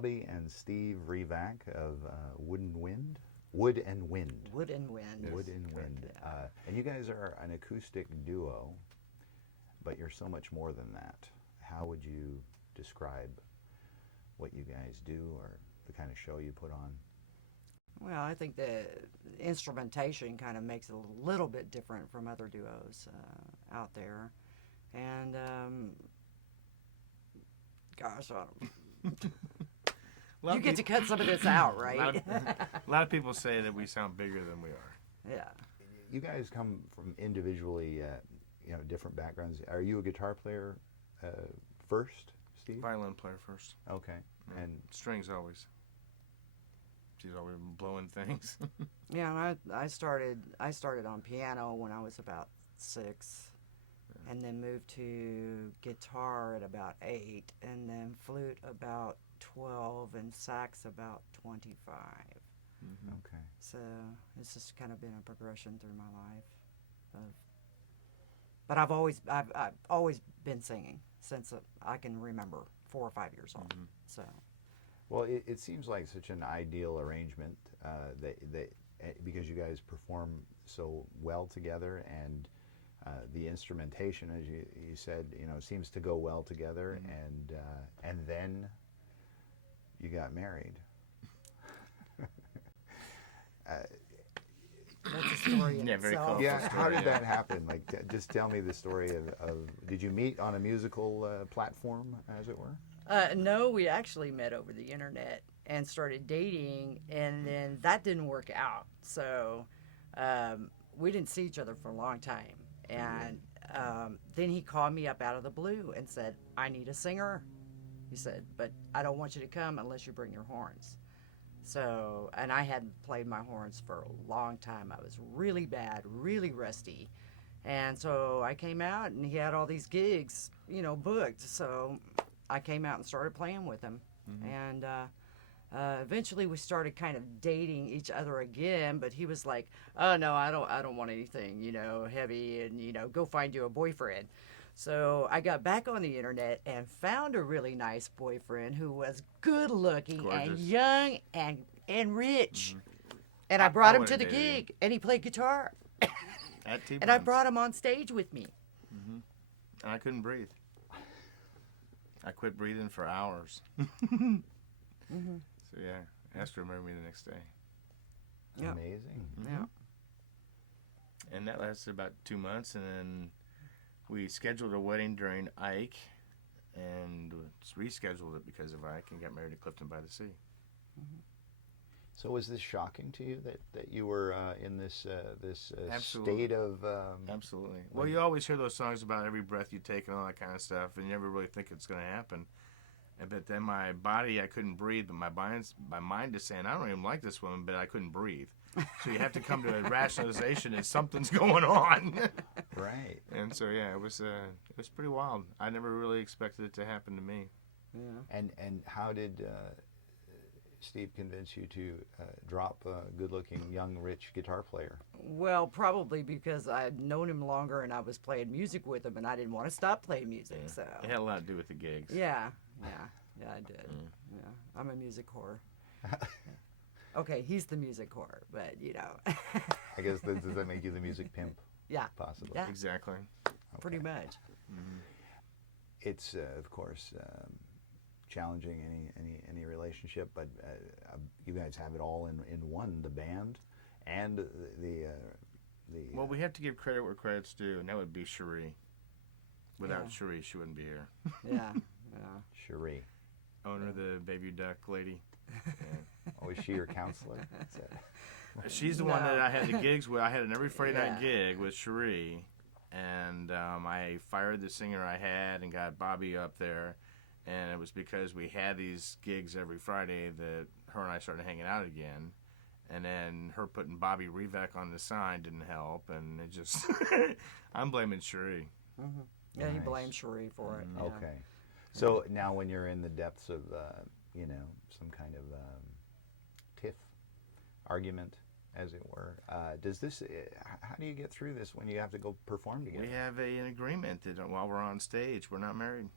Bobbi and Steve Revak of WoodnWind. Wood and Wind. WoodnWind. Wood and Wind. Yeah. And you guys are an acoustic duo, but you're so much more than that. How would you describe what you guys do or the kind of show you put on? Well, I think the instrumentation kind of makes it a little bit different from other duos out there. And, gosh, you get to cut some of this out, right? A lot of people say that we sound bigger than we are. Yeah. You guys come from individually, different backgrounds. Are you a guitar player first, Steve? Violin player first. Okay. Yeah. And strings always. She's always blowing things. Yeah, and I started on piano when I was about 6, and then moved to guitar at about 8, and then flute about 12, and sax about 25. Mm-hmm. Okay. So it's just kind of been a progression through my life. But I've always been singing since I can remember, 4 or 5 years old. Mm-hmm. So. Well, it seems like such an ideal arrangement because you guys perform so well together, and the instrumentation, as you said, seems to go well together, mm-hmm. And then you got married. That's a story in Yeah, very itself. cool. Yeah, how did Yeah. that happen? Like, just tell me the story of did you meet on a musical platform, as it were? No, we actually met over the internet and started dating, and then that didn't work out. So we didn't see each other for a long time. And then he called me up out of the blue and said, "I need a singer." He said, "But I don't want you to come unless you bring your horns." So, and I hadn't played my horns for a long time. I was really bad, really rusty. And so I came out, and he had all these gigs, booked. So I came out and started playing with him. Mm-hmm. And eventually we started kind of dating each other again, but he was like, "Oh no, I don't want anything, heavy, and go find you a boyfriend." So I got back on the internet and found a really nice boyfriend who was good looking and Gorgeous. young and rich. Mm-hmm. And I brought him to would've the dated him. gig, and he played guitar. At T-Bones. And I brought him on stage with me. Mm-hmm. And I couldn't breathe. I quit breathing for hours. Mm-hmm. So yeah, asked her to marry me the next day. Yeah. Amazing. Yeah. And that lasted about 2 months, and then we scheduled a wedding during Ike, and rescheduled it because of Ike, and got married at Clifton by the Sea. Mm-hmm. So was this shocking to you that you were in this Absolutely. state of? Absolutely. Well, you always hear those songs about every breath you take and all that kind of stuff, and you never really think it's going to happen. But then my body, I couldn't breathe, but my mind is saying, I don't even like this woman, but I couldn't breathe. So you have to come to a rationalization that something's going on. Right. And so yeah, it was pretty wild. I never really expected it to happen to me. Yeah. And how did Steve convince you to drop a good-looking, young, rich guitar player? Well, probably because I'd known him longer and I was playing music with him, and I didn't want to stop playing music. Yeah. So It had a lot to do with the gigs. yeah, I did. Yeah, I'm a music whore. Okay, he's the music whore, but I guess does that make you the music pimp? Yeah. Possibly. Yeah. Exactly. Pretty much. Mm-hmm. It's of course challenging any relationship, but you guys have it all in one: the band and the. Well, we have to give credit where credit's due, and that would be Cherie. Without Yeah. Cherie, she wouldn't be here. Yeah. Cherie. Owner of the Baby Duck lady. Yeah. Oh, is she your counselor? She's the one No. that I had the gigs with. I had an every Friday night Yeah. gig with Cherie, and I fired the singer I had and got Bobbi up there, and it was because we had these gigs every Friday that her and I started hanging out again, and then her putting Bobbi Revak on the sign didn't help, and it just I'm blaming Cherie. Mm-hmm. Yeah, he Nice. blamed Cherie for it. Yeah. Okay. So now when you're in the depths of, some kind of tiff, argument, as it were, does this, how do you get through this when you have to go perform together? We have an agreement that while we're on stage, we're not married.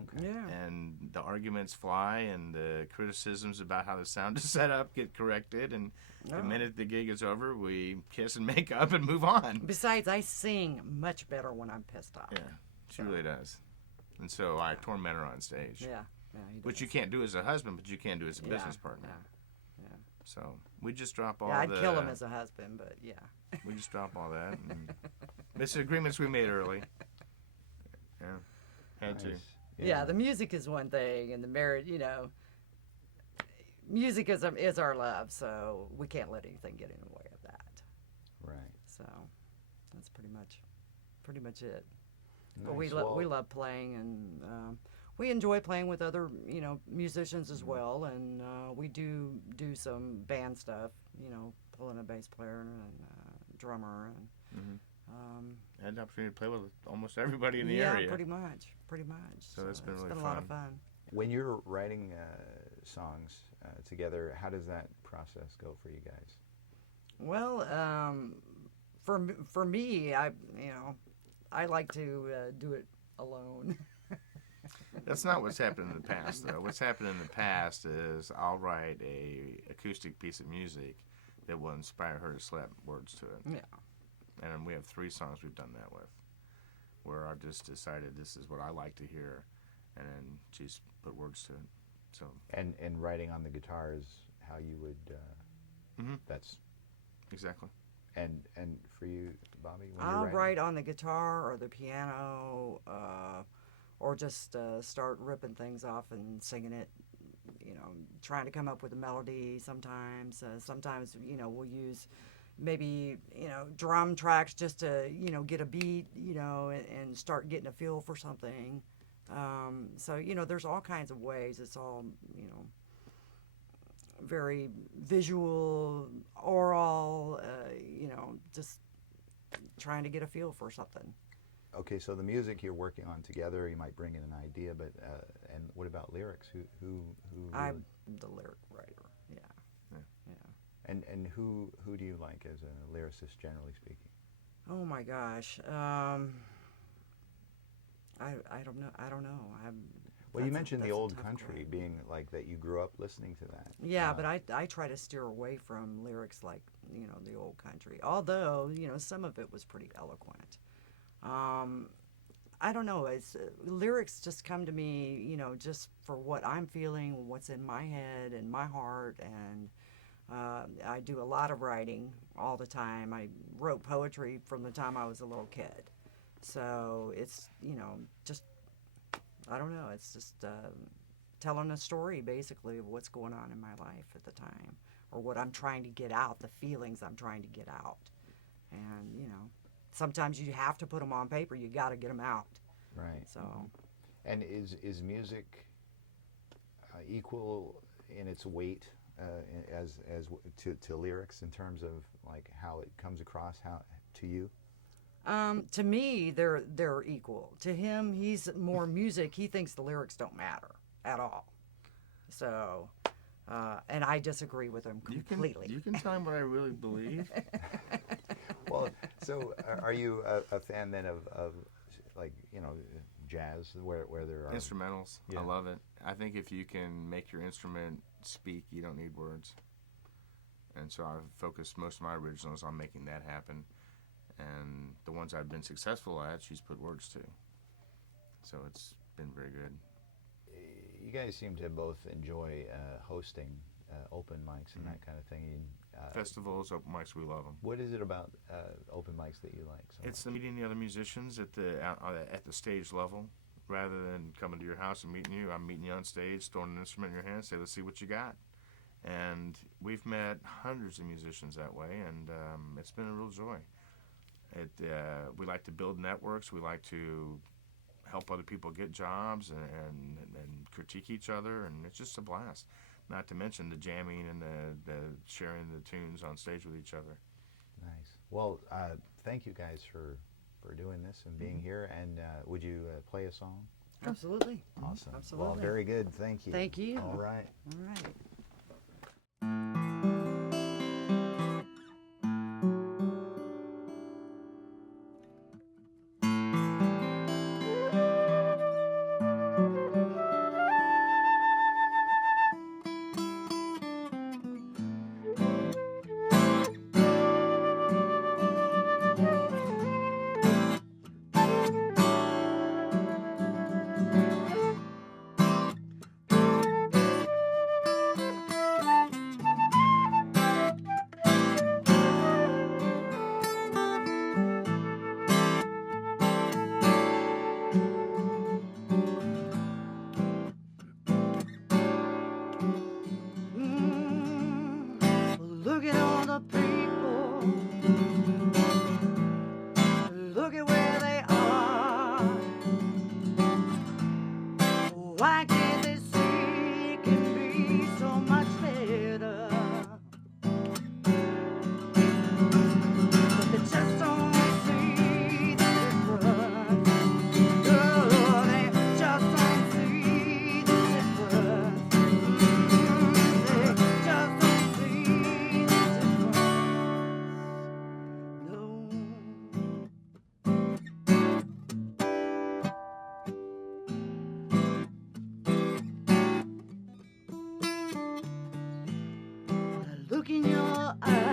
Okay. Yeah. And the arguments fly, and the criticisms about how the sound is set up get corrected, and the Oh. minute the gig is over, we kiss and make up and move on. Besides, I sing much better when I'm pissed off. Yeah, she really does. And so I torment her on stage. Yeah. Yeah. He Which does. you can't do as a husband, but you can do as a Yeah, business partner. Yeah. So we just drop all Yeah, I'd the. kill him as a husband, but yeah. We just drop all that. And it's agreements we made early. Yeah, had to. Nice. Yeah, the music is one thing, and the marriage, music is our love, so we can't let anything get in the way of that. Right. So that's pretty much it. Nice. But we Well, love playing, and we enjoy playing with other musicians as well, and we do some band stuff, pulling a bass player and a drummer, and Mhm. Had the opportunity to play with almost everybody in the yeah, area. pretty much. So it's been really a lot of fun. when you're writing songs together, how does that process go for you guys? Well, for me, I like to do it alone. That's not what's happened in the past, though. What's happened in the past is I'll write a acoustic piece of music that will inspire her to slap words to it. Yeah. And we have 3 songs we've done that with, where I've just decided this is what I like to hear, and then she's put words to it. So And writing on the guitar is how you would. Mhm. That's exactly. and for you, Bobby. When I'll you're write on the guitar or the piano, or just start ripping things off and singing it. Trying to come up with a melody. Sometimes we'll use maybe drum tracks just to get a beat, and start getting a feel for something. So there's all kinds of ways. It's all very visual, oral. Just trying to get a feel for something. Okay, so the music you're working on together, you might bring in an idea, but and what about lyrics? Who I'm the lyric writer. Yeah. Yeah. Yeah. and who do you like as a lyricist, generally speaking? Oh my gosh. I don't know. Well, you that's a- mentioned the that's a old tough country one. being like that. You grew up listening to that. Yeah, but I try to steer away from lyrics like the old country. Although some of it was pretty eloquent. I don't know. It's lyrics just come to me, just for what I'm feeling, what's in my head and my heart, and I do a lot of writing all the time. I wrote poetry from the time I was a little kid, so it's just I don't know. It's just telling a story basically of what's going on in my life at the time, or what I'm trying to get out, the feelings I'm trying to get out, and sometimes you have to put them on paper. You got to get them out. Right. So, And is music equal in its weight as to lyrics in terms of like how it comes across to you? to me, they're equal. To him, he's more music. He thinks the lyrics don't matter at all. So, and I disagree with him completely. You can tell him what I really believe. Well, so are you a fan then of like jazz where there are Instrumentals. Yeah. I love it. I think if you can make your instrument speak, you don't need words. And so I've focused most of my originals on making that happen. And the ones I've been successful at, she's put words to. So it's been very good. You guys seem to both enjoy hosting open mics and that kind of thing. Festivals, open mics, we love them. What is it about open mics that you like so It's much? the meeting the other musicians at the stage level, rather than coming to your house and meeting you. I'm meeting you on stage, throwing an instrument in your hand, say, let's see what you got. And we've met hundreds of musicians that way, and it's been a real joy. We like to build networks. We like to help other people get jobs and critique each other, and it's just a blast. Not to mention the jamming and the sharing the tunes on stage with each other. Nice. Well, thank you guys for doing this and being here. And would you play a song? Absolutely. Awesome. Absolutely. Well, very good. Thank you. Thank you. All right. All right. Look in your eyes.